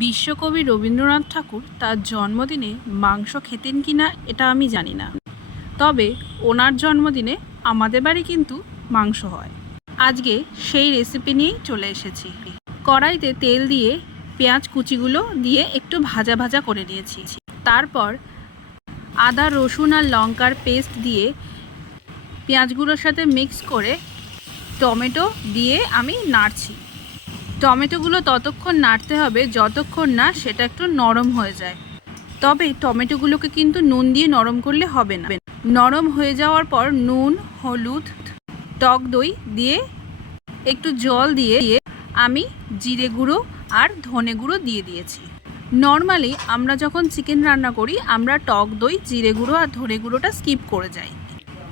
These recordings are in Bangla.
বিশ্বকবি রবীন্দ্রনাথ ঠাকুর তার জন্মদিনে মাংস খেতেন কি না এটা আমি জানি না, তবে ওনার জন্মদিনে আমাদের বাড়ি কিন্তু মাংস হয়। আজকে সেই রেসিপি নিয়েই চলে এসেছি। কড়াইতে তেল দিয়ে পেঁয়াজ কুচিগুলো দিয়ে একটু ভাজা ভাজা করে নিয়েছি। তারপর আদা রসুন আর লঙ্কার পেস্ট দিয়ে পেঁয়াজগুলোর সাথে মিক্স করে টমেটো দিয়ে আমি নাড়ছি। টমেটোগুলো ততক্ষণ নাড়তে হবে যতক্ষণ না সেটা একটু নরম হয়ে যায়। তবে টমেটোগুলোকে কিন্তু নুন দিয়ে নরম করলে হবে না। নরম হয়ে যাওয়ার পর নুন, হলুদ, টক দই দিয়ে একটু জল দিয়ে আমি জিরে গুঁড়ো আর ধনে গুঁড়ো দিয়ে দিয়েছি। নর্মালি আমরা যখন চিকেন রান্না করি আমরা টক দই, জিরে গুঁড়ো আর ধনে গুঁড়োটা স্কিপ করে যাই,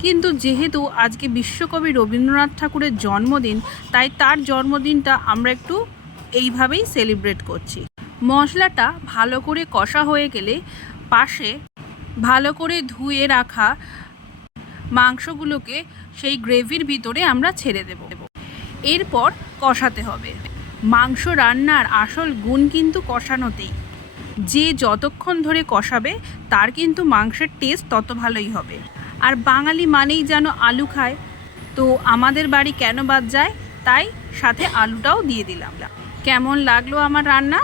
কিন্তু যেহেতু আজকে বিশ্বকবি রবীন্দ্রনাথ ঠাকুরের জন্মদিন, তাই তার জন্মদিনটা আমরা একটু এইভাবেই সেলিব্রেট করছি। মশলাটা ভালো করে কষা হয়ে গেলে পাশে ভালো করে ধুয়ে রাখা মাংসগুলোকে সেই গ্রেভির ভিতরে আমরা ছেড়ে দেব। এরপর কষাতে হবে। মাংস রান্নার আসল গুণ কিন্তু কষানোতেই। যে যতক্ষণ ধরে কষাবে তার কিন্তু মাংসের টেস্ট তত ভালোই হবে। আর বাঙালি মানেই যেন আলু খায়, তো আমাদের বাড়ি কেন বাদ যায়, তাই সাথে আলুটাও দিয়ে দিলাম। কেমন লাগলো আমার রান্না?